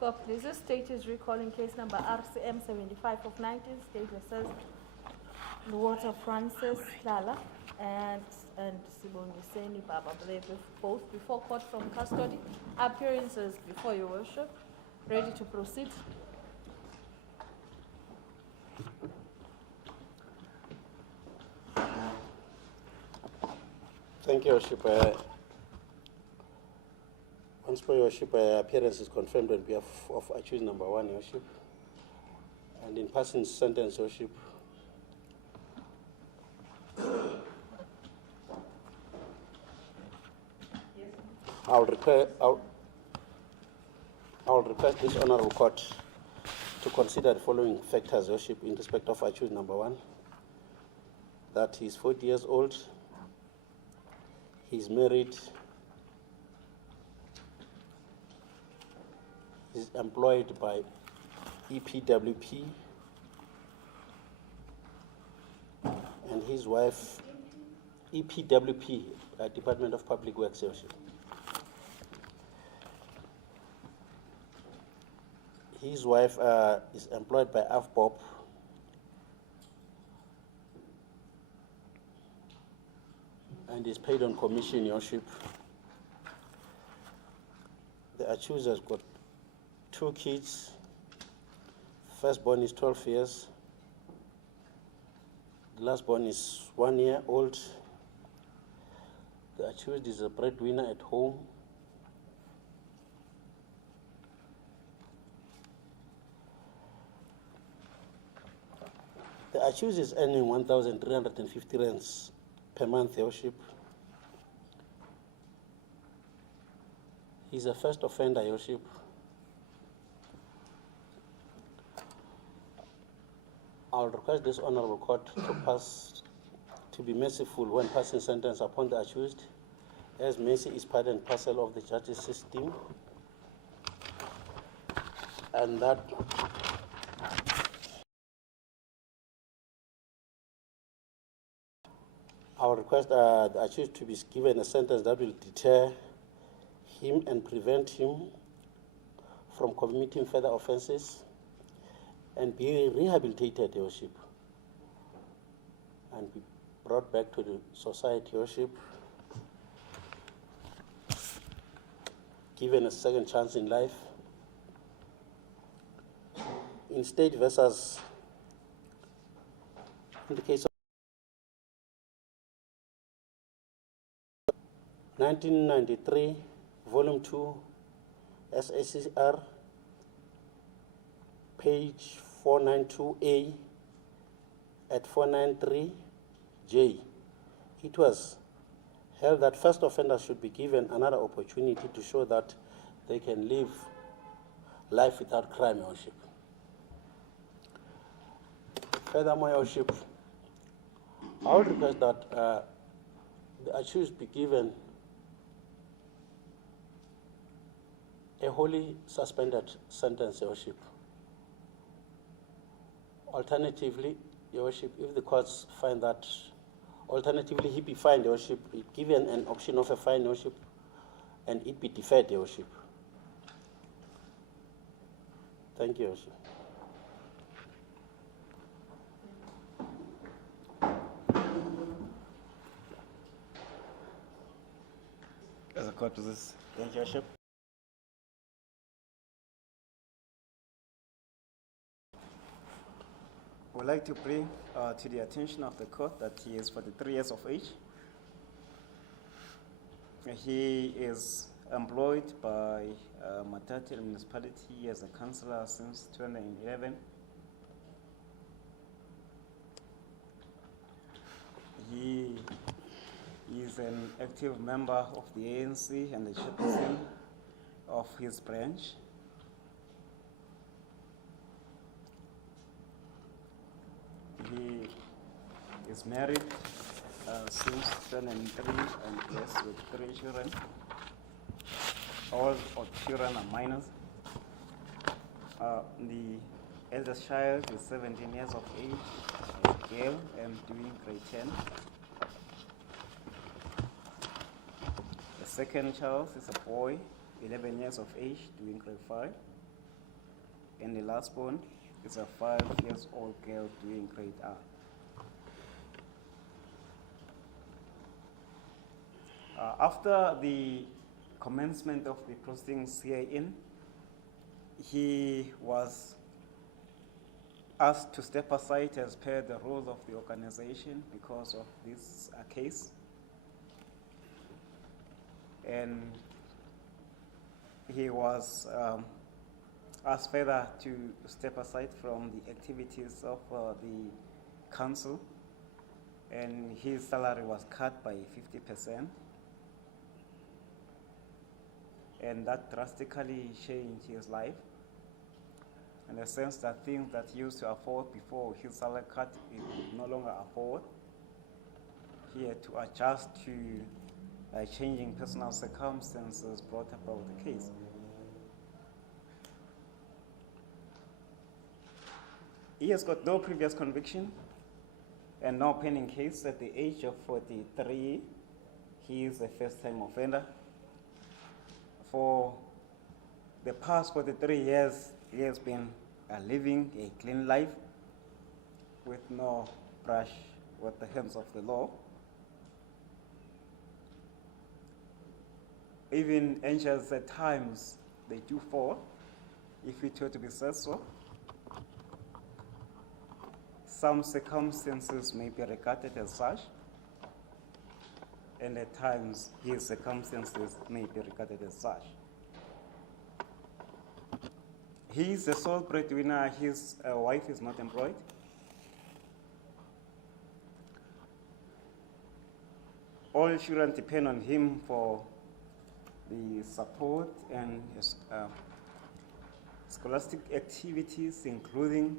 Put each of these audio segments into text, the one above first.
God, please. This state is recalling case number RCM 75 of 19, state says the water Francis Cllr and Sibongiseni Baba, they both before court from custody. Appearances before your worship. Ready to proceed. Thank you, Worship. Once more, Worship, appearance is confirmed on behalf of accused number 1, Worship. And in passing sentence, Worship, I will request this honorable court to consider the following factors, Worship, in respect of accused number 1. That he is 40 years old, he is married, he is employed by EPWP, and his wife, EPWP, Department of Public Works, Worship. His wife is employed by AFBOP, and is paid on commission, Your Worship. The accused has got 2 kids. Firstborn is 12 years. The lastborn is 1 year old. The accused is a breadwinner at home. The accused is earning 1,350 rands per month, Your Worship. He's a first offender, Your Worship. I'll request this honorable court to be merciful when passing sentence upon the accused, as mercy is part and parcel of the justice system, and that I will request the accused to be given a sentence that will deter him and prevent him from committing further offenses and be rehabilitated, Your Worship, and be brought back to the society, Your Worship, given a second chance in life. In state versus, in the case of 1993, Volume 2, SACR, page 492A at 493J, it was held that first offenders should be given another opportunity to show that they can live life without crime, Your Worship. Furthermore, Your Worship, I would request that the accused be given a wholly suspended sentence, Your Worship. Alternatively, Your Worship, if the courts find that, alternatively he be fined, Your Worship, given an option of a fine, Your Worship, and it be deferred, Your Worship. Thank you, Your Worship. As a court to this. Thank you, Your Worship. I would like to bring to the attention of the court that he is 43 years of age. He is employed by Matati municipality as a councillor since 2011. He is an active member of the ANC and the chairperson of his branch. He is married since 2003 and blessed with 3 children. All of children are minors. The eldest child is 17 years of age, is a girl and doing grade 10. The second child is a boy, 11 years of age, doing grade 5. and the last one is a 5-year-old girl doing grade R. After the commencement of the proceedings herein, he was asked to step aside as per the rules of the organization because of this case. And he was asked further to step aside from the activities of the council, and his salary was cut by 50%. And that drastically changed his life, in the sense that things that he used to afford before his salary cut, he could no longer afford. He had to adjust to changing personal circumstances brought about the case. He has got no previous conviction and no pending case. At the age of 43, he is a first-time offender. For the past 43 years, he has been living a clean life with no brush with the hands of the law. Even angels at times, they do fall, if it were to be said so. Some circumstances may be regarded as such, and at times his circumstances may be regarded as such. He is the sole breadwinner. His wife is not employed. All children depend on him for the support and scholastic activities, including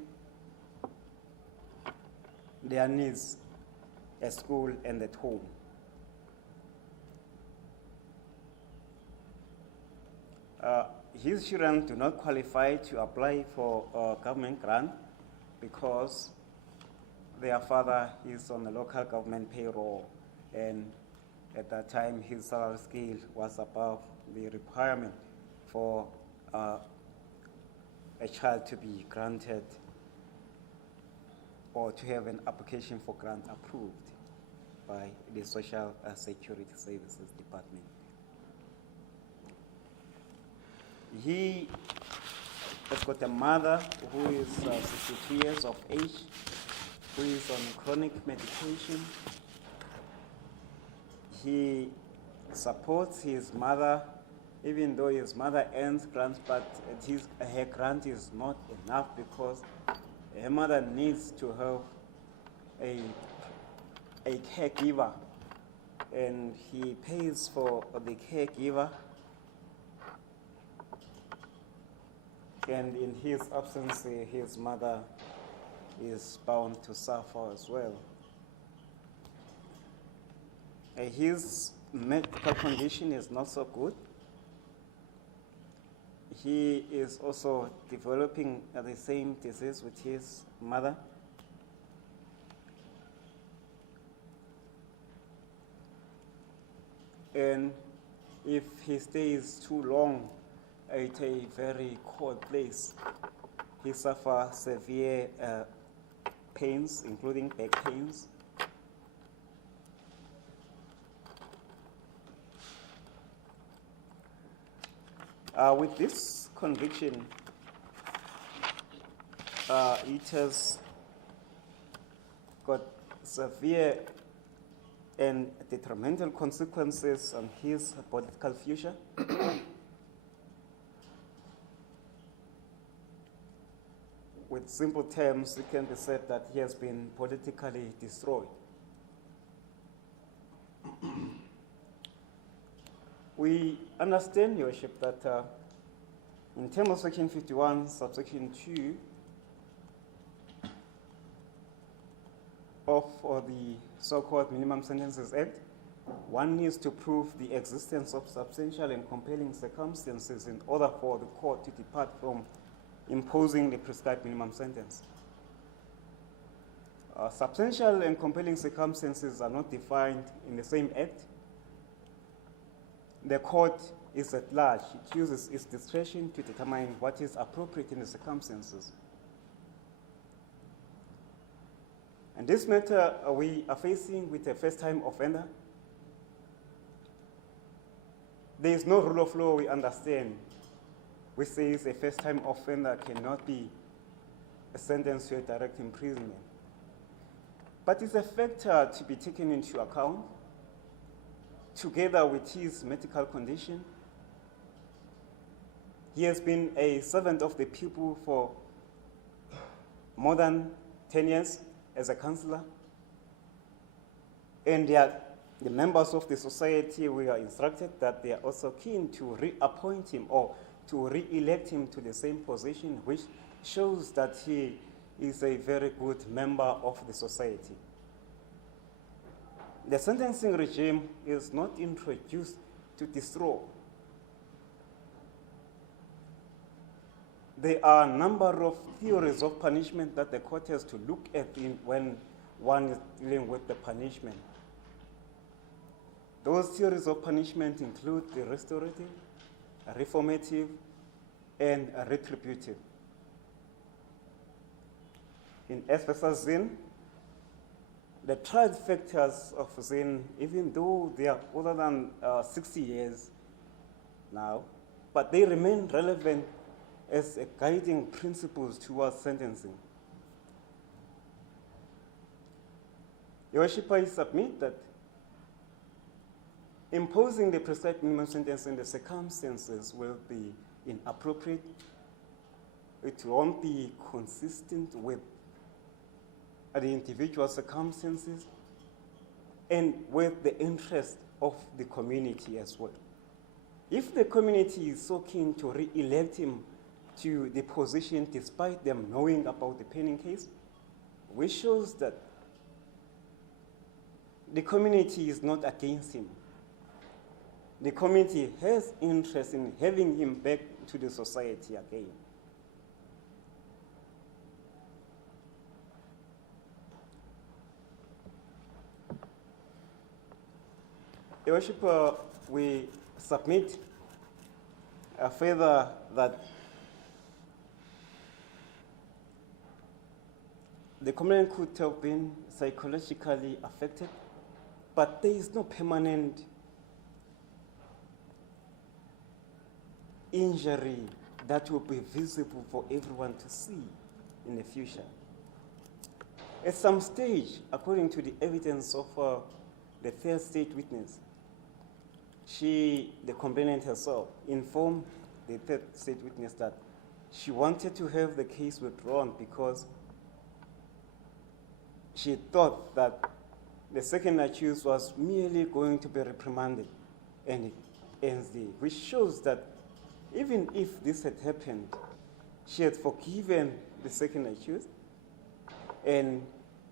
their needs at school and at home. His children do not qualify to apply for a government grant because their father is on the local government payroll, and at that time his salary scale was above the requirement for a child to be granted or to have an application for grant approved by the Social Security Services Department. He has got a mother who is 62 years of age, who is on chronic medication. He supports his mother, even though his mother earns grants, but her grant is not enough because her mother needs to have a caregiver, and he pays for the caregiver. And in his absence, his mother is bound to suffer as well. His medical condition is not so good. He is also developing the same disease with his mother. And if he stays too long at a very cold place, he suffers severe pains, including back pains. With this conviction, it has got severe and detrimental consequences on his political future. With simple terms, it can be said that he has been politically destroyed. We understand, Your Worship, that in terms of Section 51, subsection 2 of the so-called Minimum Sentences Act, one needs to prove the existence of substantial and compelling circumstances in order for the court to depart from imposing the prescribed minimum sentence. Substantial and compelling circumstances are not defined in the same act. The court is at large. It uses its discretion to determine what is appropriate in the circumstances. And this matter we are facing with a first-time offender. There is no rule of law we understand which says a first-time offender cannot be sentenced to a direct imprisonment. But it's a factor to be taken into account, together with his medical condition. He has been a servant of the people for more than 10 years as a councillor. And the members of the society, we are instructed that they are also keen to reappoint him or to re-elect him to the same position, which shows that he is a very good member of the society. The sentencing regime is not introduced to destroy. There are a number of theories of punishment that the court has to look at when one is dealing with the punishment. Those theories of punishment include the restorative, reformative, and retributive. In S versus Zin, the tried factors of Zin, even though they are older than 60 years now, but they remain relevant as guiding principles towards sentencing. Your Worship, I submit that imposing the prescribed minimum sentence in the circumstances will be inappropriate. It won't be consistent with the individual circumstances and with the interest of the community as well. If the community is so keen to re-elect him to the position despite them knowing about the pending case, which shows that the community is not against him. The community has interest in having him back to the society again. Your Worship, we submit further that the complainant could have been psychologically affected, but there is no permanent injury that will be visible for everyone to see in the future. At some stage, according to the evidence of the third state witness, the complainant herself, informed the third state witness that she wanted to have the case withdrawn because she thought that the second accused was merely going to be reprimanded and it ends there, which shows that even if this had happened, she had forgiven the second accused, and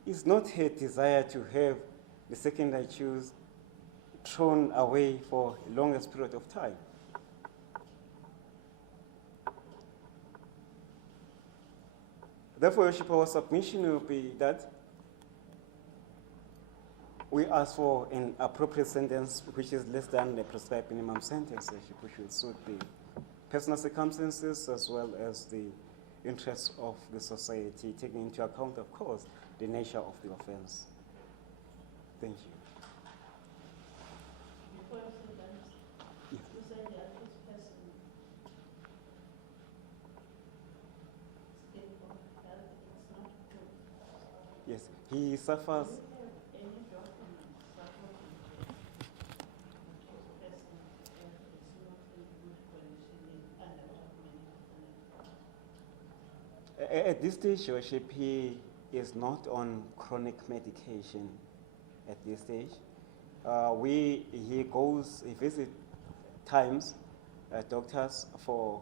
it's not her desire to have the second accused thrown away for a longest period of time. Therefore, Your Worship, our submission will be that we ask for an appropriate sentence which is less than the prescribed minimum sentence, which will suit the personal circumstances as well as the interests of the society, taking into account, of course, the nature of the offense. Thank you. Before you say that, you said the accused person state of health is not good. Yes, he suffers. Do you have any documents supporting the accused person's health is not in good condition under Judgemen? At this stage, Your Worship, he is not on chronic medication at this stage. He visits times doctors for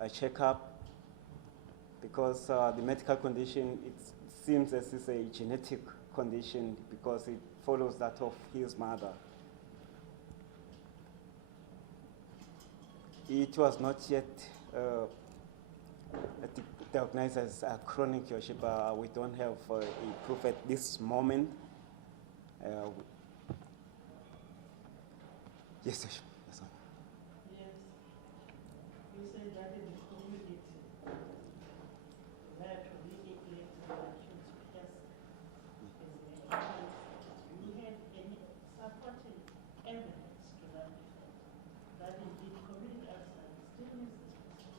a checkup because the medical condition, it seems as it's a genetic condition because it follows that of his mother. It was not yet diagnosed as a chronic, Your Worship. We don't have a proof at this moment. Yes, Your Worship. That's all. you say that in the community, that we elected elections passed, do you have any supporting evidence to that effect? That indeed community outside still needs this person?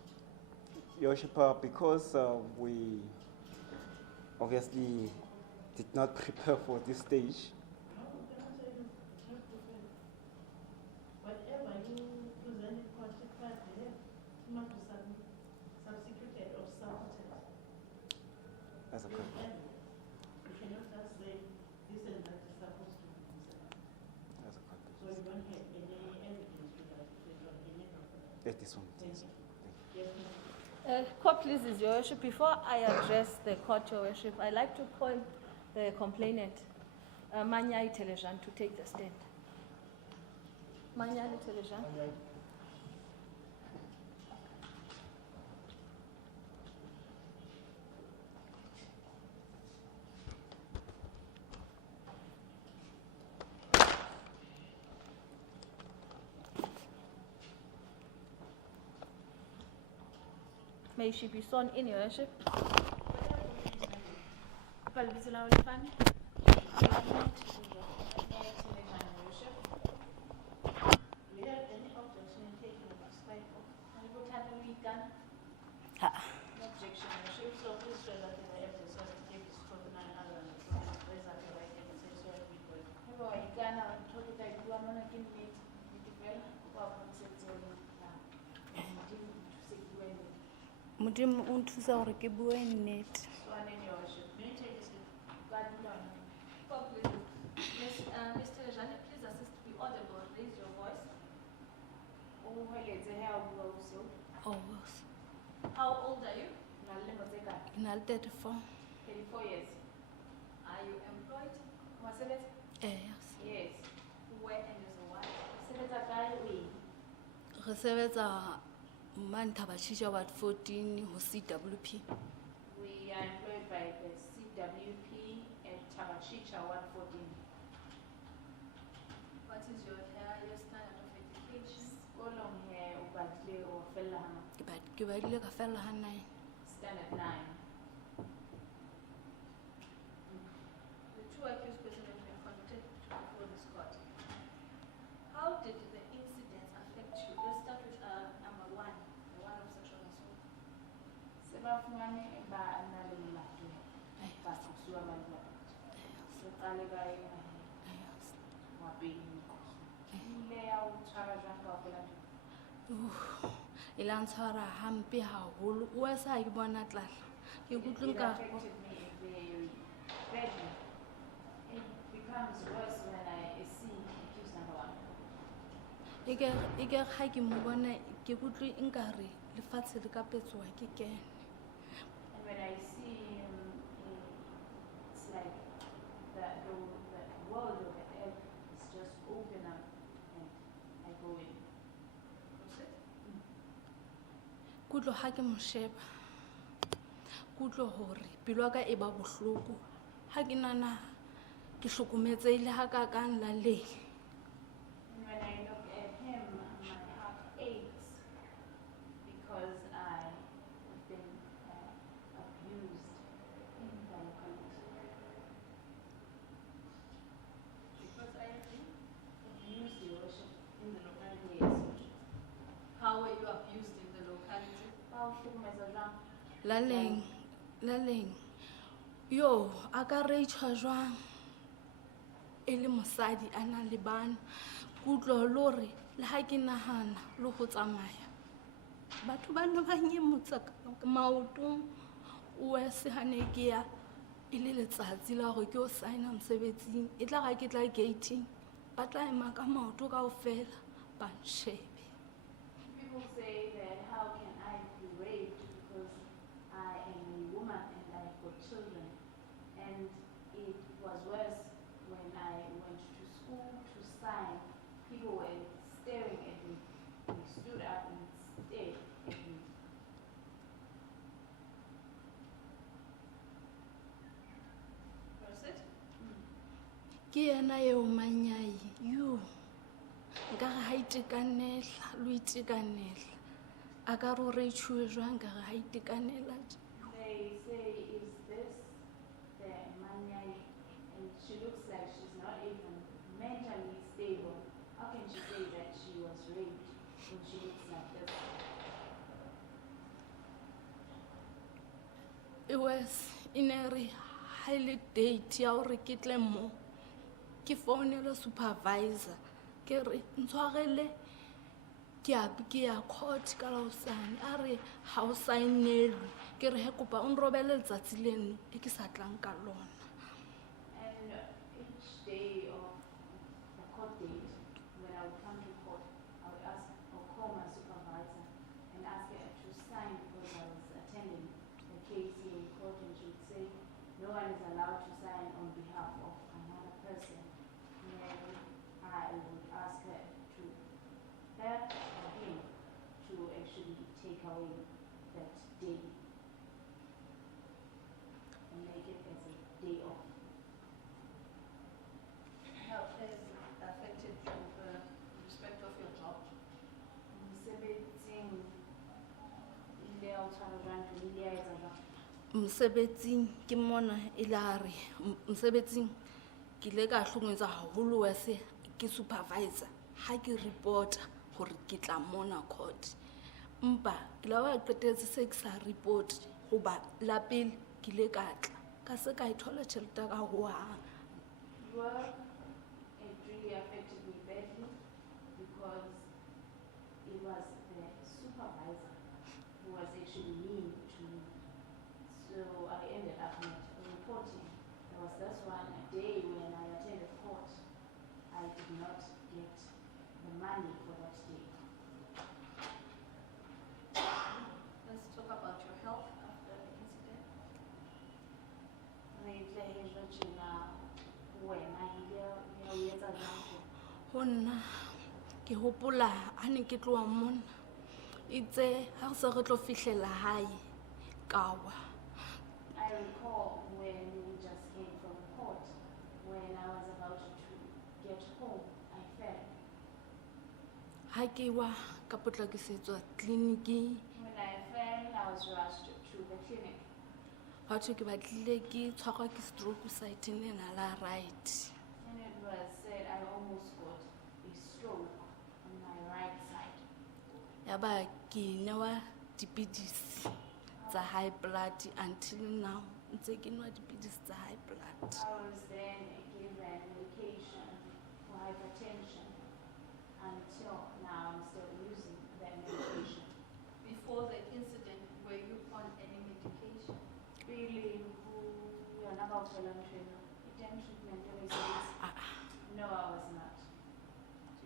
Your Worship, because we obviously did not prepare for this stage, No, you cannot say you have to fail. Whatever you present in court, it can't be there. It's not to substituted or supported. as a There's con- evidence. You cannot just say this and that is supposed to be considered. as a context. So you don't have any evidence to that effect on any document. At this one. Thank you. Yes, ma'am. Court pleases, Your Worship. Before I address the court, Your Worship, I'd like to call the complainant, Manyai Telejan, to take the stand. Manyai Telejan. May she be sworn in, Your Worship. Palbizela Olifani. Do you have any objection in taking the spike off? Ha. No objection, Your Worship. So please show that the evidence was to take this for the 9 other and the raise up your right hand and say so help me God. Modimo o nthusa gore ke bue nnete. Sworn in, Your Worship. May I take this? Court pleases. Ms. Telejan, please assist to be audible. Raise your voice. Oh, How old are you? ke na le 34. 34 years. Are you employed? Yes. Where and as a wife? Re sebetsa Mantabashisha Ward 14 ho CWP. We are employed by the CWP at Tabashicha Ward 14. What is your highest standard of education? Kolong here, Ubadle or Felham, Ke badile ka fela ha 9. Standard 9. The two accused persons have been conducted before this court. How did the incidents affect you? Let's start with number 1, the one of sexual assault. Sebafumane ba analematu, basuksuwa malwa. Sekale ba yona wabeni. Ile ya utshwara jwang kaofela nthwe? E la ntshwara hampe haholo. O sa ke bona tlala. Ke kutlwe It nka affected me very badly. It becomes worse when I see accused number 1. e ke ga ke mo bona ke kutlwe nkare lefatshe le ka petsoa ke kene. And when I see him, it's like the world over there is just open up and I go in. Proceed. Kutlo ha ke mo sheba. Kutlo hore pelo ya ka e ba bohloko. Ha ke nana ke hlokometsehile ha ka ka nlaleng. And when I look at him, my heart aches because I have been abused in the locality. Because I have been. Abused, Your Worship. In the locality. Yes. How were you abused in the locality? Laleng. Yo, a ka reitshwa jwang e le mosadi a na le bana. Kutlo lore le ha ke nahana le go tsamaya. Batho ba no ba nyemotsa ka maotong. O se hane ke ya e le letsatsi la gore ke o signa mosebetsing. E tla ga ke tla gating. Ba tla ema ka maoto kaofela ba nshebe. People say that how can I be raped because I am a woman and I have got children. And it was worse when I went to school to sign. People were staring at me. They stood up and stared at me. Proceed. Ke yena eo Manyai. Yo. Nka ga itekanela, lo itekanela. a ka re o reitšhiwe jwang ka re ga itekanela tje? They say, is this the Manyai? And she looks like she's not even mentally stable. How can she say that she was raped when she looks like this? It was in a highly date ya gore ke tle mo ke founela supervisor ke re ntshwarele ke ya court ka laosane a re ga o saenelwe ke re he kopa o nrobele letsatsi leno e ke sa tlang ka lona. And each day of the court date, when I would come to court, I would ask or call my supervisor and ask her to sign because I was attending the case here in court, and she would say, no one is allowed to sign on behalf of another person. And then I would ask her to, her or him, to actually take away that day and make it as a day off. How has it affected you in respect of your job? Mosebetsing ile ya o tshwara jwang, ile ya etsa jwang? Mosebetsing ke mona e le a re mosebetsing ke ile ka hlongwetsa haholo wese ke supervisor ha ke reporta gore ke tla mona court mpa ke la ba qetetse se ke sa report goba la pele ke ile ka tla ka se ka ithola tšhelete ka hohang. Work, it really affected me badly because it was the supervisor who was actually mean to me. So I ended up not reporting. There was this one day when I attended court, I did not get the money for that day. Let's talk about your health after the incident. Re tle he jwetše na wena ile ya o etsa jwang? Ho nna ke hopola ha ne ke tloa mona itse ha re se re tlo fihlela hae ka wa. I recall when we just came from court, when I was about to get home, I fell. Ha ke wa ka potlakisetswa tleliniking When I fell, I was rushed to the clinic. batho ke batlile ke tshwarwa ke stroke site nena la right. And it was said I almost got a stroke on my right side. Ya ba ke newa dipidisi tsa high blood until now ntse ke nwa dipidisi tsa high blood. I was then given medication for hypertension. Until now, I'm still using that medication. Before the incident, were you on any medication? Really, who are about to learn treatment services? No, I was not.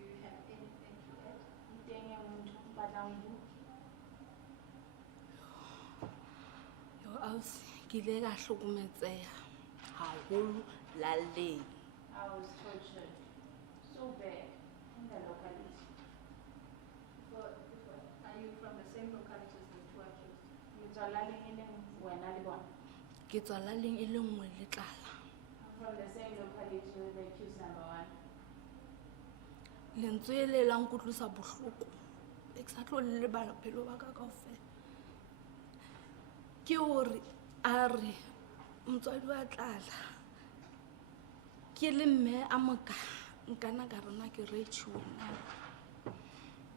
Do you have anything to add? Iteng e motho o batlang ho Yo ausi ke ile ka hlokometseha haholo laleng. I was tortured so bad in the locality. Are you from the same locality as the two accused? Metswalaleng e leng wena le bona. Ke tswa laleng e le nngwe le tlala. I'm from the same locality with the accused number 1. Lentswe le la nkutlwisa bohloko e ke sa tlo le lebala bophelo ba ka kaofela ke hore a re motswadi wa tlala ke le mme a moka nkana ka rona ke reitšhiwe na.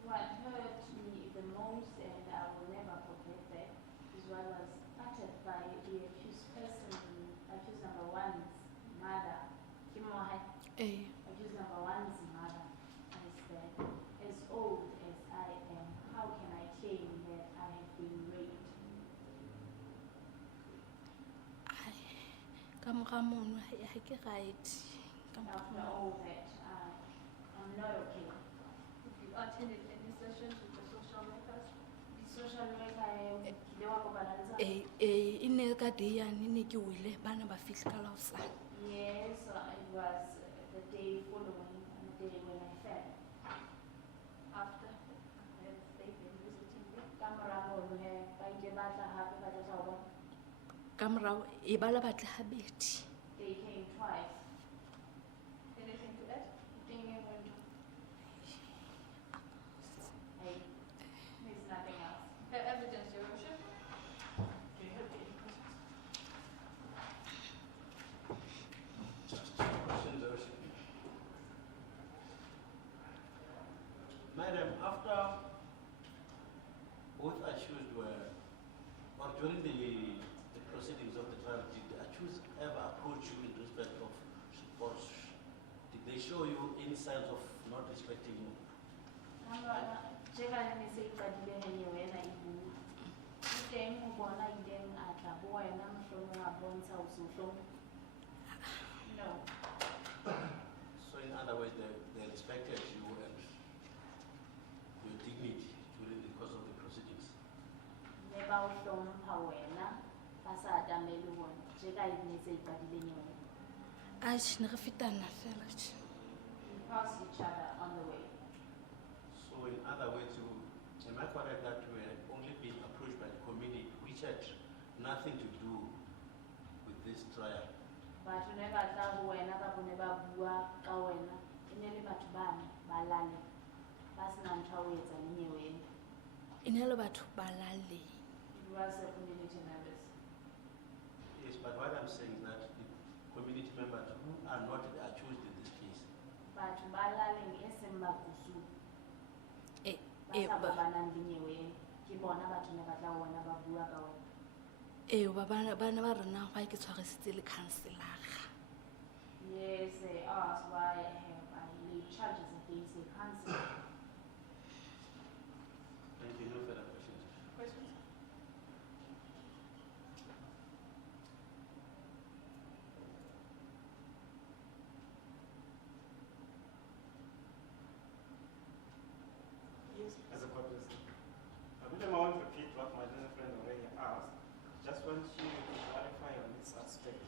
What hurt me the most, and I will never forget that, is what was uttered by the accused person, accused number 1's mother, Kim Mohai. Accused number 1's mother, is that as old as I am, how can I claim that I have been raped? Ai ka mora mono ha ke right ka After mora all that, I'm not okay. If you attended any sessions with the social workers? The social worker, they were going e ne ka day yane ne ke wile bana ba fihle ka laosane. Yes, it was the day following, the day when I fell. After, have they been visiting you? Ka morao e ba la batle habedi. They came twice. Anything to add? There's nothing else. Madam, after both accused were, or during the proceedings of the trial, did the accused ever approach you in respect of, or did they show you any signs of not respecting you? Jeka le se iqadile henye wena ibu. Teng ho bona ileng a tla ho wena mohlomong a bontsha ho se hlomphe. No. So in other words, they respected you and your dignity during the course of the proceedings. Ne ba o hlompha wena ba sa atamele bona. Jeka le se iqadile henye wena. Atjhe, ne re fetana fela tjhe. We pass each other on the way. So in other words, am I correct that you were only being approached by the committee which had nothing to do with this trial? Batho ne ba tla ho wena ka bone ba bua ka wena. E ne le batho bane ba lale. Ba sena ntho ho etsa lenye wena. E ne le batho ba laleng. It was a community members. Yes, but what I'm saying is that the community members who are not the accused in this case, Batho ba laleng e seng ba kusu. Ba sa ba- banang lenye wena. Ke bona batho ne ba tla ho wena ba bua ka wena. Bana ba rena why ke tshwarisitse le councillor. Yes, they asked why I laid charges against the council. thank you, no further questions. Questions? Yes, as a court person. I won't repeat what my little friend already asked. Just want you to clarify on this aspect.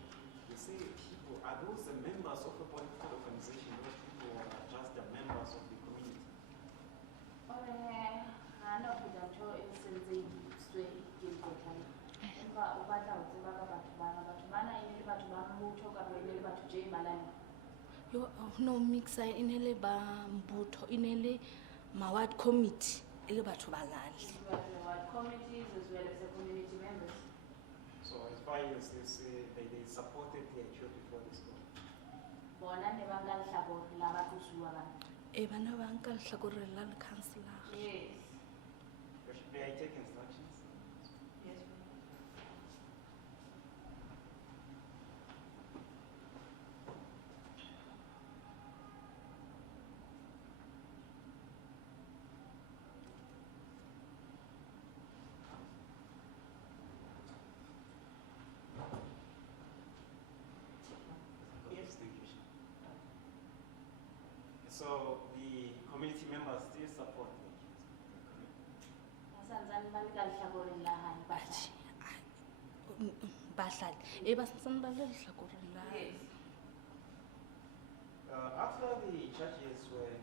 You say people, are those the members of a political organization, those people are just the members of the community? I know that Joe is saying straight in the time. Empa o batla ho tseba ka batho bana e ne le batho ba motho ka ba e ne le batho je malane. Yo no mixa e ne le ba mbutho e ne le maward committee e le batho ba lale. It was the ward committees as well as the community members. So as far as they say, they supported the actual before this law. Bona ne ba nka lehlakore la ba tlosuwa bana. Bana ba nka lehlakoreng la le councillor. Yes. May I take instructions? Yes. Yes. So the community members still support the accused. Basantsane ba le ka lehlakoreng la hae ba Atjhe, ba hlale. Ba santsane ba le lehlakoreng la. Yes. After the charges were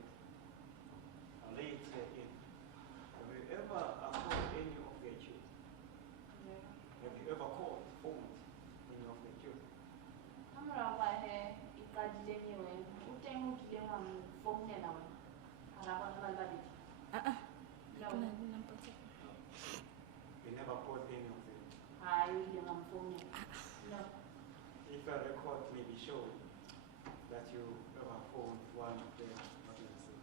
laid in, have you ever called any of the accused? Have you ever phoned any of the accused? Kamora ba he iqadile nyewe o teng o kileng wa mo founela wena. Hara bona ba le babedi. Ke na le number tsa. You never called any of them. Hayi o ile wa mo founela. No. If a record may be shown that you ever phoned one of them, what do you say?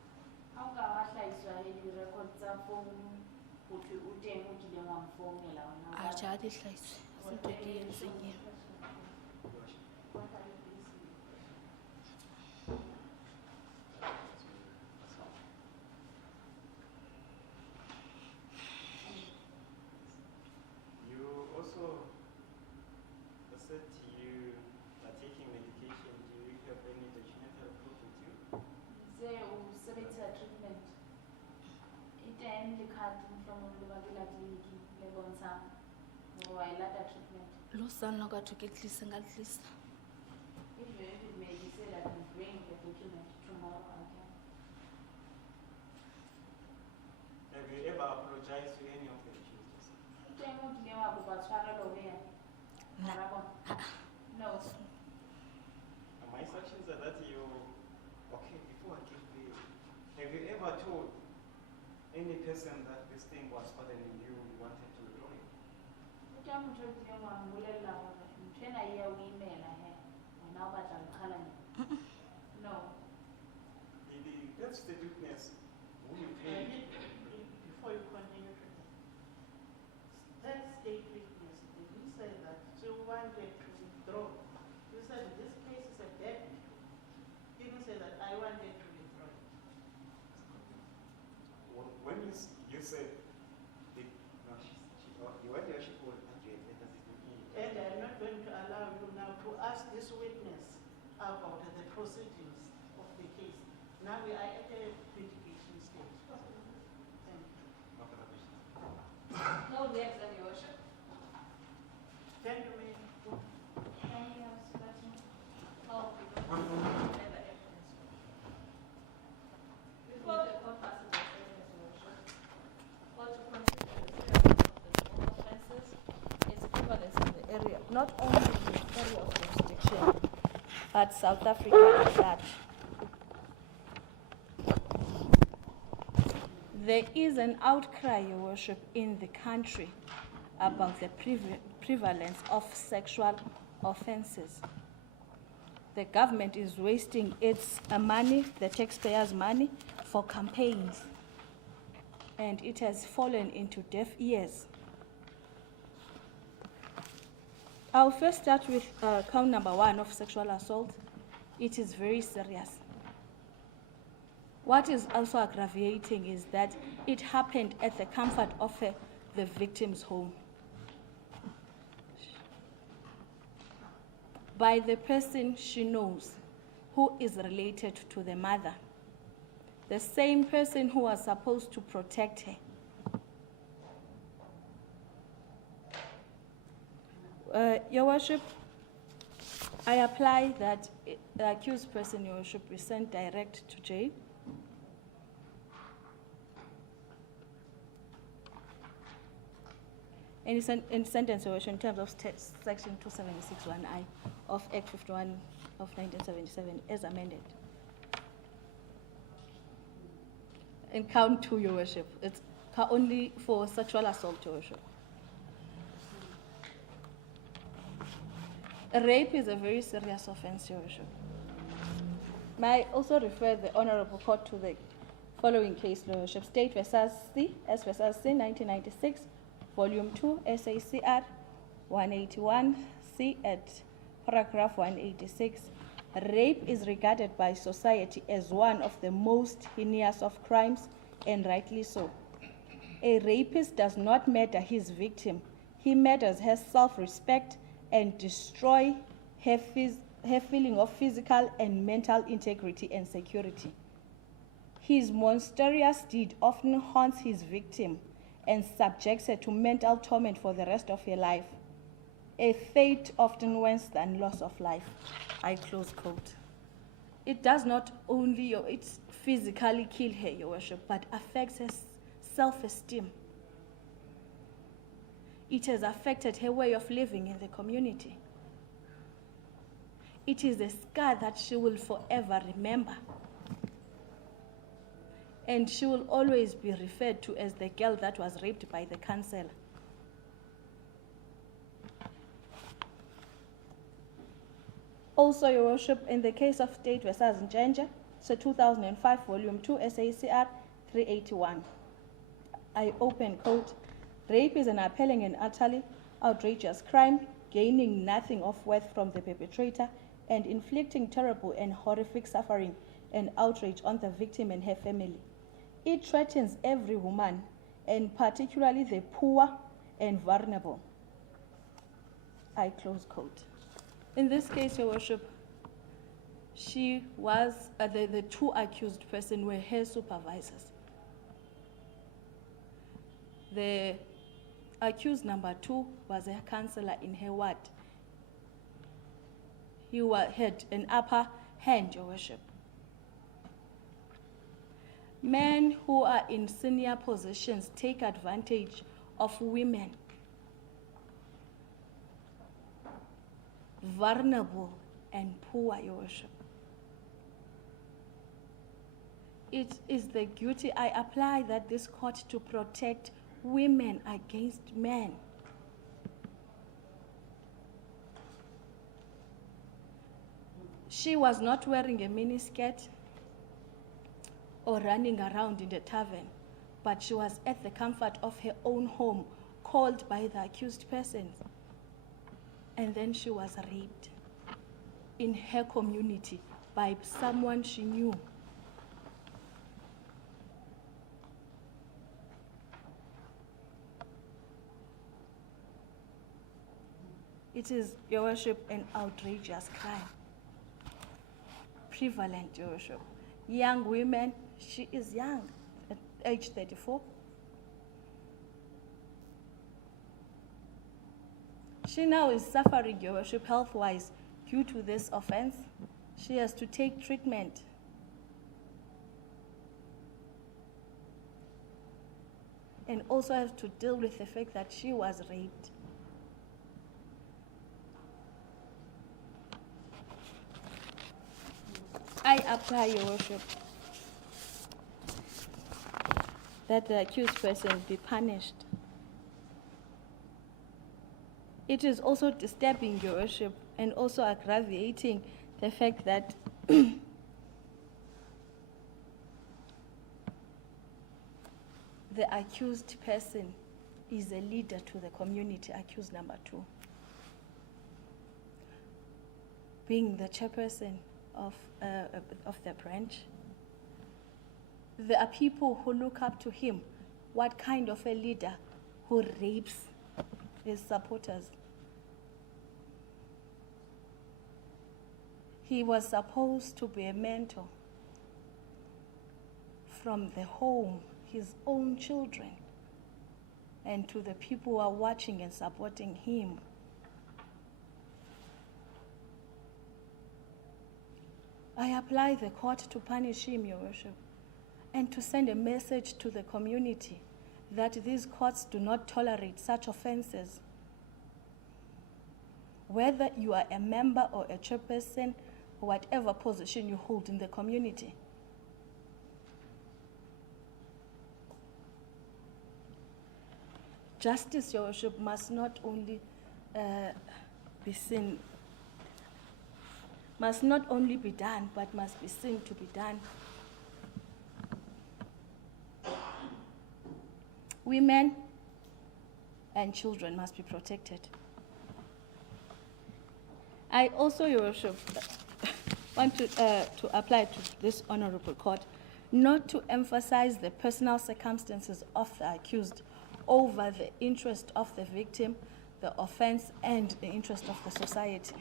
Ha o ka wa hlahiswa le di-record tsa phone ho thwe o teng o kileng wa mo founela wena. Atjhe, ha di hlahiswe. Ha se ntho e ke e entseng eo. You also said you are taking medication. Do you have any documentary proof with you? Se o sebetsa treatment. E teng le card mohlomong le ba ke la clinic le bontshang hore wa e lata treatment. Lo sanna ka thwe ke tlise nga tlisa. If it may be said I can bring the document tomorrow, I can. Have you ever apologized to any of the accused? O teng o kileng wa kopa tshwarelo ho yena. Na. Hara bona? No. My instructions are that you, okay, before I give you, have you ever told any person that this thing was bothering you, you wanted to withdraw it? O teng motho o kileng wa mmolella hore ntho ena e ya o imela he. Wena o batla ho qhala neng? No. The death state witness Before you continue, that state witness, did you say that she wanted to withdraw? You said this case is a dead issue. You didn't say that I wanted to withdraw. When you said, you went there, she called And I'm not going to allow you now to ask this witness about the proceedings of the case. Now we are at a litigation stage. Thank you. No objection, Your Worship. Gentlemen, Thank you, Mr. President. Oh, we don't have further evidence. Before the court passes the evidence, Your Worship, court to consider the seriousness of the offences, Its prevalence in the area, not only in the area of jurisdiction, but South Africa at large. There is an outcry, Your Worship, in the country about the prevalence of sexual offences. The government is wasting its money, the taxpayers' money, for campaigns, and it has fallen into deaf ears. I'll first start with count number 1 of sexual assault. It is very serious. What is also aggravating is that it happened at the comfort of the victim's home, by the person she knows who is related to the mother, the same person who was supposed to protect her. Your Worship, I apply that the accused person, Your Worship, be sent direct to jail. And sentence, Your Worship, in terms of section 276(1)(I) of Act 51 of 1977 as amended. And count 2, Your Worship. It's only for sexual assault, Your Worship. Rape is a very serious offense, Your Worship. May I also refer the Honorable Court to the following case, Your Worship. State versus C, S versus C, 1996, Volume 2, SACR 181C at paragraph 186. Rape is regarded by society as one of the most heinous of crimes, and rightly so. A rapist does not murder his victim. He murders her self-respect and destroy her feeling of physical and mental integrity and security. His monstrous deed often haunts his victim and subjects her to mental torment for the rest of her life, a fate often worse than loss of life. I close quote. It does not only physically kill her, Your Worship, but affects her self-esteem. It has affected her way of living in the community. It is a scar that she will forever remember. And she will always be referred to as the girl that was raped by the councillor. Also, Your Worship, in the case of State versus Njenje, so 2005, Volume 2, SACR 381. I open quote, rape is an appalling and utterly outrageous crime, gaining nothing of worth from the perpetrator and inflicting terrible and horrific suffering and outrage on the victim and her family. It threatens every woman, and particularly the poor and vulnerable. I close quote. In this case, Your Worship, she was, the 2 accused persons were her supervisors. The accused number 2 was a councillor in her ward. He had an upper hand, Your Worship. Men who are in senior positions take advantage of women, vulnerable and poor, Your Worship. It is the duty I apply that this court to protect women against men. She was not wearing a miniskirt or running around in the tavern, but she was at the comfort of her own home, called by the accused person. And then she was raped in her community by someone she knew. It is, Your Worship, an outrageous crime. Prevalent, Your Worship. Young women, she is young, at age 34. She now is suffering, Your Worship, health-wise due to this offense. She has to take treatment. And also has to deal with the fact that she was raped. I apply, Your Worship, that the accused person be punished. It is also disturbing, Your Worship, and also aggravating the fact that the accused person is a leader to the community, accused number 2. Being the chairperson of the branch. There are people who look up to him. What kind of a leader who rapes his supporters? He was supposed to be a mentor from the home, his own children, and to the people who are watching and supporting him. I apply the court to punish him, Your Worship, and to send a message to the community that these courts do not tolerate such offenses. Whether you are a member or a chairperson, or whatever position you hold in the community. Justice, Your Worship, must not only be seen, must not only be done, but must be seen to be done. Women and children must be protected. I also, Your Worship, want to apply to this honorable court not to emphasize the personal circumstances of the accused over the interest of the victim, the offense, and the interest of the society.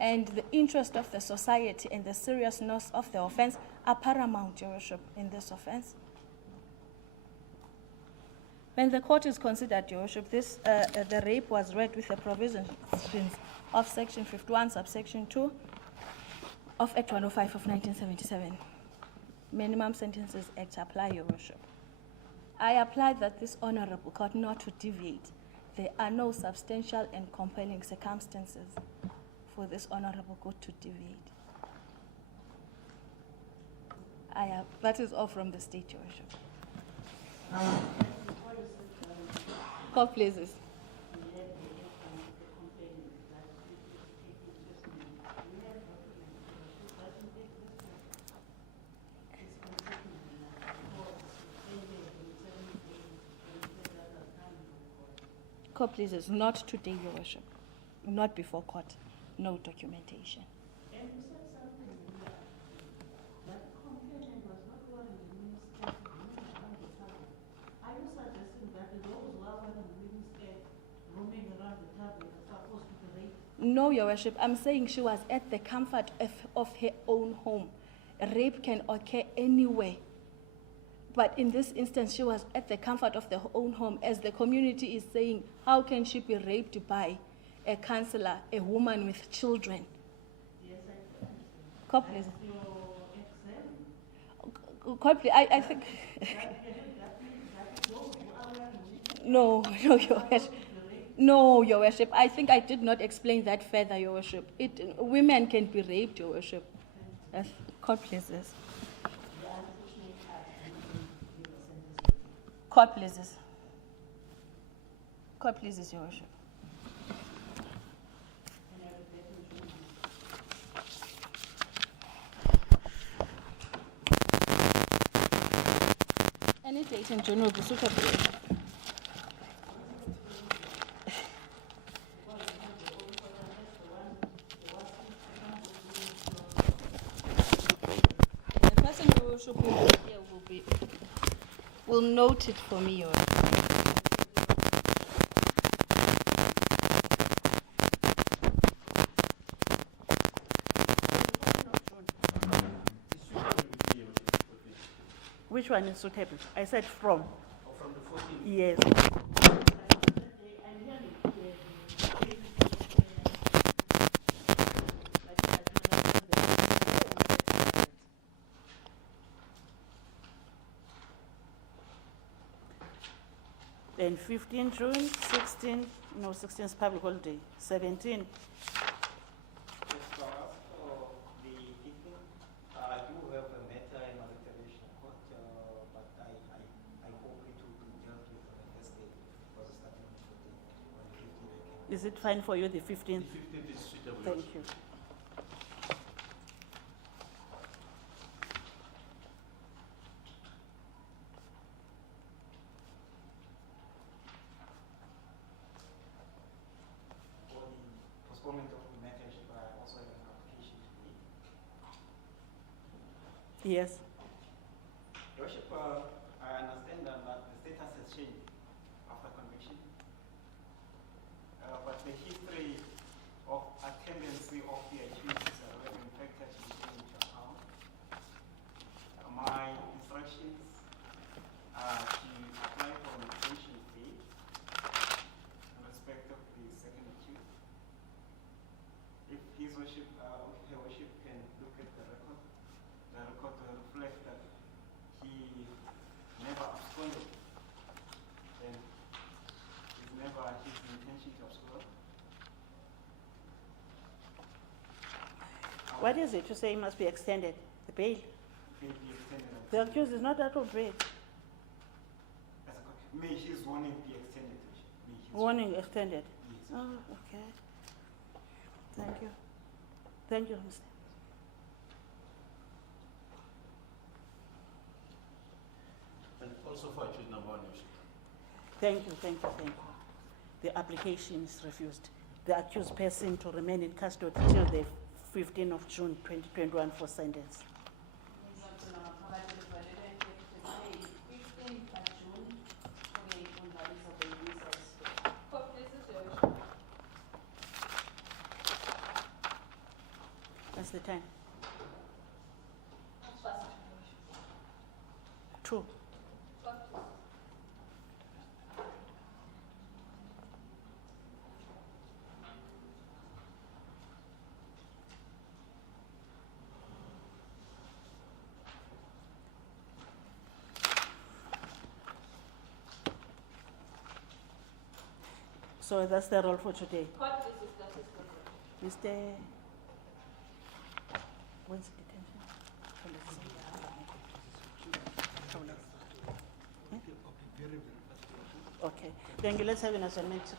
And the interest of the society and the seriousness of the offense are paramount, Your Worship, in this offense. When the court is considered, Your Worship, the rape was read with the provisions of Section 51, subsection 2 of Act 105 of 1977. Minimum Sentences Act apply, Your Worship. I apply that this honorable court not to deviate. There are no substantial and compelling circumstances for this honorable court to deviate. That is all from the state, Your Worship. Court pleases. Court pleases, not today, Your Worship. Not before court. No documentation. And you said something here, that complainant was not one of the ministers roaming around the tavern. Are you suggesting that those who are wearing the minister roaming around the tavern are supposed to be raped? No, Your Worship. I'm saying she was at the comfort of her own home. Rape can occur anywhere. But in this instance, she was at the comfort of her own home. As the community is saying, how can she be raped by a councillor, a woman with children? Yes, I understand. Court please. As your exam, Court please. I think... that those who are wearing the No, Your Worship. No, Your Worship. I think I did not explain that further, Your Worship. Women can be raped, Your Worship. Court pleases. Court pleases. Court pleases, Your Worship. date in June will be suitable. The person who should be here will note it for me. Which one is suitable? I said from. From the 14th. Yes. Then 15 June, 16, no, 16 is public holiday, 17. Yes, for us, for the evening, I do have a matter in our international court, but I hope it will be dealt with on the next day because it's starting on the 14th. On the 15th again. Is it fine for you, the 15th? The 15th is suitable. Thank you. For the postponement of the matter, I also have an application to make. Yes. Your Worship, I understand that the status has changed after conviction. But the history of attendance of the accused is already in fact has been taken into account. My instructions are to apply for an extension fee in respect of the second accused. If His Worship, or Her Worship can look at the record will reflect that he never absconded, and it's never his intention to abscond. What is it? You say it must be extended, the bail? May be extended. The accused is not out of bail. As a may his warning be extended. May his Warning extended. Yes. Oh, okay. Thank you. Thank you, Mr. And also for accused number one, Your Worship. Thank you, thank you, thank you. The application is refused. The accused person to remain in custody till the 15th of June 2021 for sentence. That's the time. True. So that's the role for today. Mr. When's the detention? Okay, thank you. Let's have an assignment.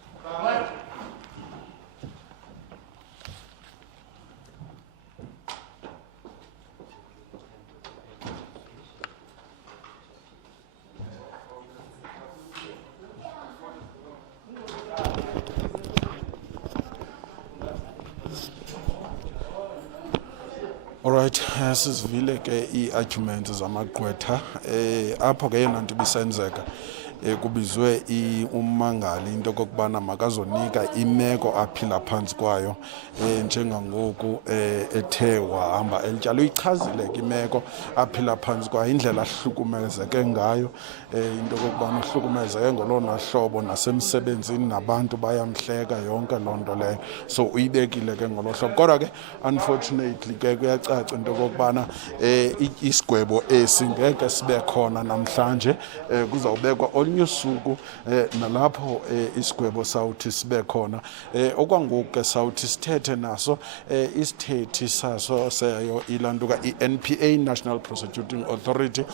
Alright, sizivile ke i-arguments zamagqwetha apho ke yena nto ibisenzeka kubizwe ummangali into kokubana makazonika imeko aphila phantsi kwayo njengangoku ethe wahamba elityalo uyichazile ke imeko aphila phantsi kwayo indlela ahlukumezeke ngayo into kokubana uhlukumezeke ngolona hlobo nasemsebenzini nabantu bayamhleka yonke loo nto leyo so uyibekile ke ngolo hlobo kodwa ke unfortunately ke kuyacaca into kokubana isigwebo esi ngeke sibe khona namhlanje kuzawubekwa ngelinye usuku nalapho isigwebo sawuthi sibe khona okwangoku ke sawuthi sithethe naso isithethi saso seyo ilantuka i-NPA, National Prosecuting Authority,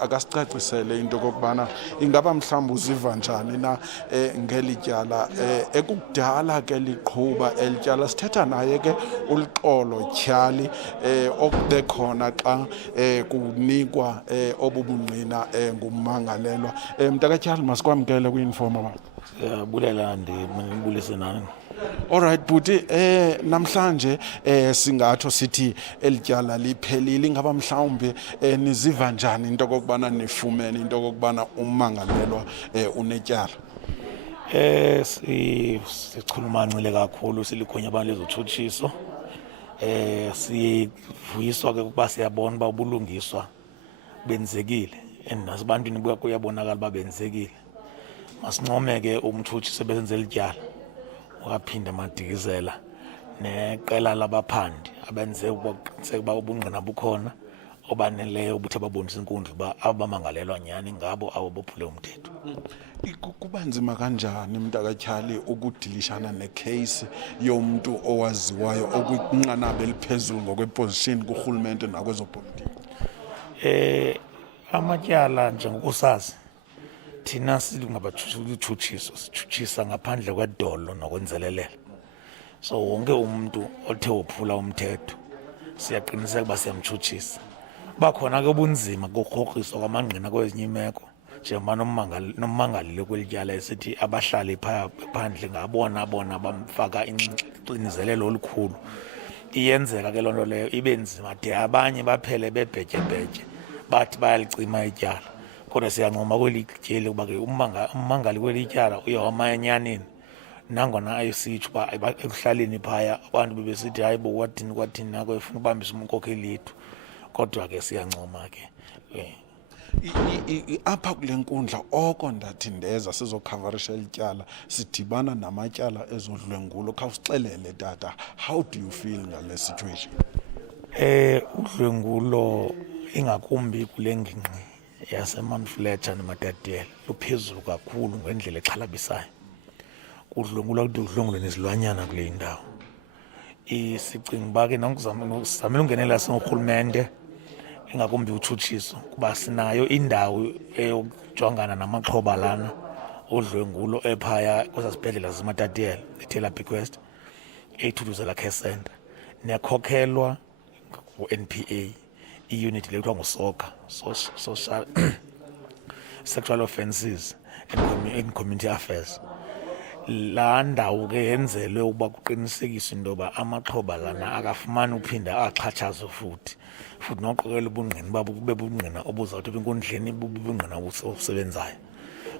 akasicacisele into kokubana ingaba mhlawumbi uziva njani na ngeli tyala ekukudala ke liqhuba eli tyala. Sithetha naye ke uLxolo Tyhali okube khona xa kunikwa obubungqina ngummangalelwa. Mntakatyhali, masikwamkele kwi-Informa baba. Bulela ndibulise nani. Alright bhuti, namhlanje singatsho sithi eli tyala liphelile. Ingaba mhlawumbi niziva njani into kokubana nifumene into kokubana ummangalelwa unetyala? Sichulumancile kakhulu silikhonya abantu lezotshutshiso. Sivuyiswa ke ukuba siyabona uba ubulungiswa benzekile and nasebantwini kuyabonakala uba benzekile. Masincome ke umtshutshisi ebesenzela ityala wakaphinda madikizela neqela labaphandi abenze ukuqiniseka uba ubungqina bukhona obaneleyo ubuthe babonisa inkundla uba abamangalelwa nyhani ngabo abo bophule umthetho. Kuba nzima kanjani Mntakatyhali ukudilishana necase yomntu owaziwayo okwinqanaba eliphezulu ngokweposition kurhulumente nakwezopolitiko? Amatyala njengokusazi thina singabatshutshiso sitshutshisa ngaphandle kwedolo nokwenzelelela. So wonke umuntu othe wophula umthetho siyaqiniseka uba siyamtshutshisa. Bakhona ke ubunzima kokurhoxiswa kwamangqina kwezinye imeko njengoba nommangalile kweli tyala esithi abahlali phandle ngabona bamfaka inxinizelelo olukhulu. Iyenzeka ke loo nto leyo ibe nzima de abanye baphele bebhetyebhetye bathi bayalicima ityala. Kodwa siyancoma kweli tyeli ukuba ke ummangali kweli tyala uyawama enyanini nangona ayisitsho uba ekuhlaleni phaya abantu bebesithi hayi bo kwathini nako efuna ubambisa umkhokheli yethu. Kodwa ke siyancoma ke apha kule nkundla oko ndathi ndeza sizokhavarisha ityala sidibana namatyala ezodlwengulo. Khawusixelele tata, how do you feel ngale situation? Udlwengulo ingakumbi kule ngingqi yaseMountFletcher neMatatiele luphezulu kakhulu ngendlela exhalabisayo. Kudlwengulo kude kudlwengulwe nezilwanyana kule indawo. Sicinga uba ke sizamele ungenela singurhulumente ingakumbi utshutshiso kuba sinayo indawo eyokujongana namaxhoba lana odlwengulo ephaya kwesasibhedlela zaseMatatiele iTaylor Bequest eThuthuzela Care Centre nekhokhelwa ngu-NPA i-unit le kuthiwa nguSOCA, Social Sexual Offences and Community Affairs. Laa ndawo ke yenzelwe ukuba kuqinisekiswe into yoba amaxhoba lana akafumani uphinda axhatshazwe futhi noqokelela ubungqina uba bube bungqina obuzawuthi enkundleni bubungqina obusebenzayo.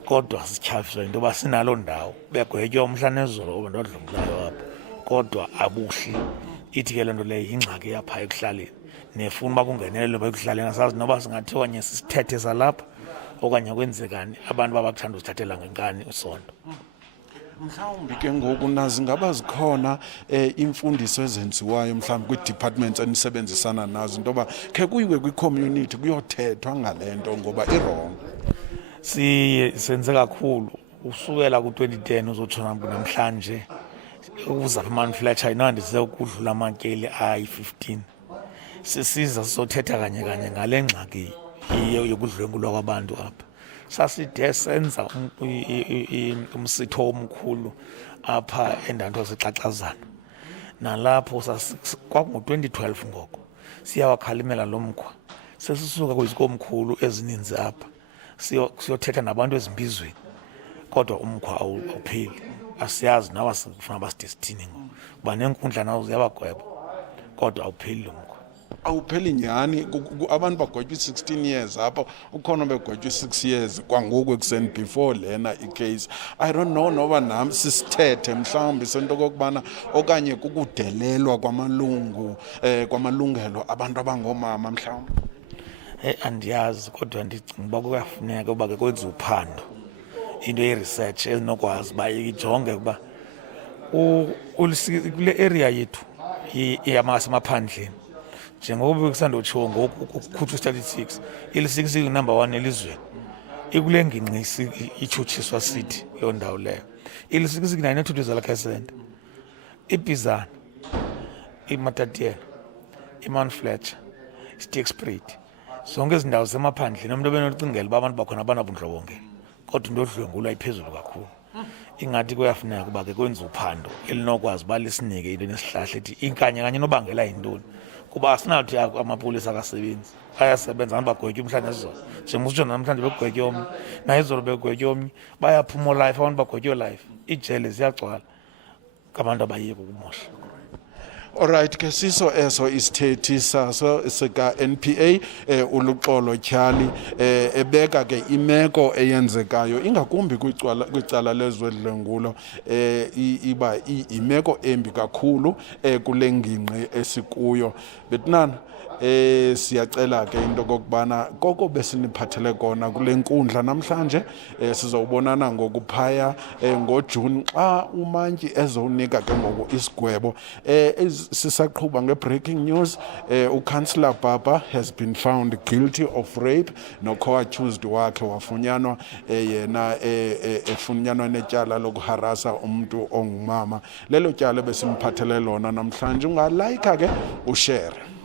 Kodwa sityhafiswa into yoba sinaloo ndawo begwetywa umhla nezolo abantu odlungulayo apho kodwa abuhli. Ithi ke loo nto leyo yingxaki yapha ekuhlaleni nefuna uba kungenelelwe uba ekuhlaleni asazi noba singathi okanye sisithethe salapha okanye kwenzekani abantu babakuthanda uzithathela ngenkani usondo. Mhlawumbi ke ngoku nazi ngaba zikhona imfundiso ezenziwayo mhlawumbi kwii-departments enisebenzisana nazo into yoba khe kuyiwe kwi-community kuyothethwa ngale nto ngoba irong. Senze kakhulu usukela ku-2010 uzotshona namhlanje uzapha eMountFletcher inandise ukudlula amatyeli ayi-15. Sisiza sizothetha kanye ngale ngxaki yokudlwengulwa kwabantu apha. Saside senza umsitho omkhulu apha endawo yasexaxazana nalapho kwakungu-2012 ngoko siyawakhalimela lo mkhwa. Sesisuka kwizikomkhulu ezininzi apha siyothetha nabantu ezimbizweni kodwa umkhwa awupheli. Asiyazi nawa sifuna basidestini ngoku kuba nenkundla nawo ziyabagweba kodwa awupheli lo mkhwa. Awupheli nyhani, abantu bagwetywa 16 years apha ukhona begwetywa 6 years kwangoku ekuseni before lena icase. I don't know noba nam sisithethe mhlawumbi sento kokubana okanye kukudelelwa kwamalungelo abantu abangoomama mhlawumbi. Andiyazi kodwa ndicinga uba kuyafuneka uba ke kwenziwe uphando into ye-research ezinokwazi uba ijonge ukuba kule area yethu yasemaphandleni njengoba kusandotshiwo ngoku kukhutshwa statistics ili-6 number 1 elizweni ikule ngingqi ichuchiswa city loo ndawo leyo ili-669 nethuthuzela care center ibhizana imatatiele imount fletcher Stickspread zonke ezi ndawo zemaphandleni umuntu ebenocingela uba abantu bakhona abanabundlobongela kodwa into odlwengulwa iphezulu kakhulu ingathi kuyafuneka ukuba ke kwenza uphando elinokwazi uba lisinike into nesihlahla ethi inkanye kanye nobangela yintoni kuba asinathi amapolisa akasebenzi ayasebenza abantu bagwetye umhlanje nezolo njengokusitsho namhlanje begwetye omnye nayizolo begwetye omnye bayaphuma olife abantu bagwetye olife iijele ziyagcwala ngabantu abayeka ukumosha. Alright ke siso eso isithethi saso sika NPA uluxolo Tyhali ebeka ke imeko eyenzekayo ingakumbi kwicala lezodlengulo iba imeko embi kakhulu kule ngingqi esikuyo betnana siyacela ke into kokubana koko besiniphathele kona kule nkundla namhlanje sizobonana ngokuphaya ngoJune xa umantyi ezowunika ke ngoku isigwebo sisaqhuba nge-breaking news uCllr Baba has been found guilty of rape no-co-accused wakhe wafunyanwa yena efunyanwa netyala lokuharasa umuntu ongumama lelo tyala besimphathele lona namhlanje ungalayika ke ushare.